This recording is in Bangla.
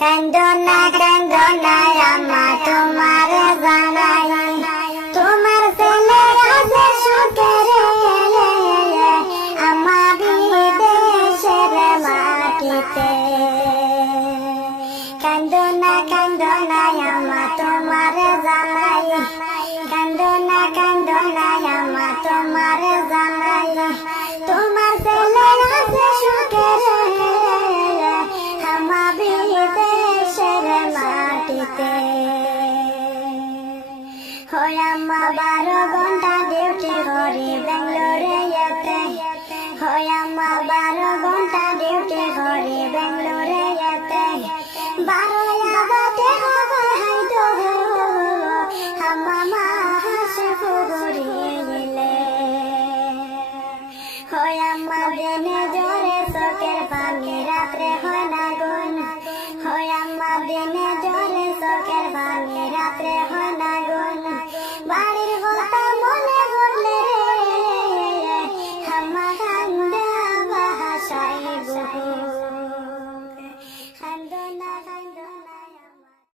কান্দনা কান্দনা আম্মা তোমার জানাই তোমার ছেলে আছে সুখের আম্মা বিদেশের মাটিতে। কান্দনা কান্দনা আম্মা তোমার জানাই কান্দনা কান্দনা আম্মা তোমার জানাই তোমার ছেলে আছে সুখের আম্মা বিদেশের মাটিতে। হয় আম্মা 12 ঘন্টা ডিউটি করি বেঙ্গলোরে যেতে হয় আম্মা 12 ঘন্টা ডিউটি করি বেঙ্গলোরে যেতে 12 আগাতে হাই তো আম্মা মাস ফুগুরিয়ে দিলে। হয় আম্মা দিনে জ্বরে চোখের পানি রাত্রে হয় না গুণ হয় আম্মা দিনে জ্বরে চোখের পানি রাত্রে হয়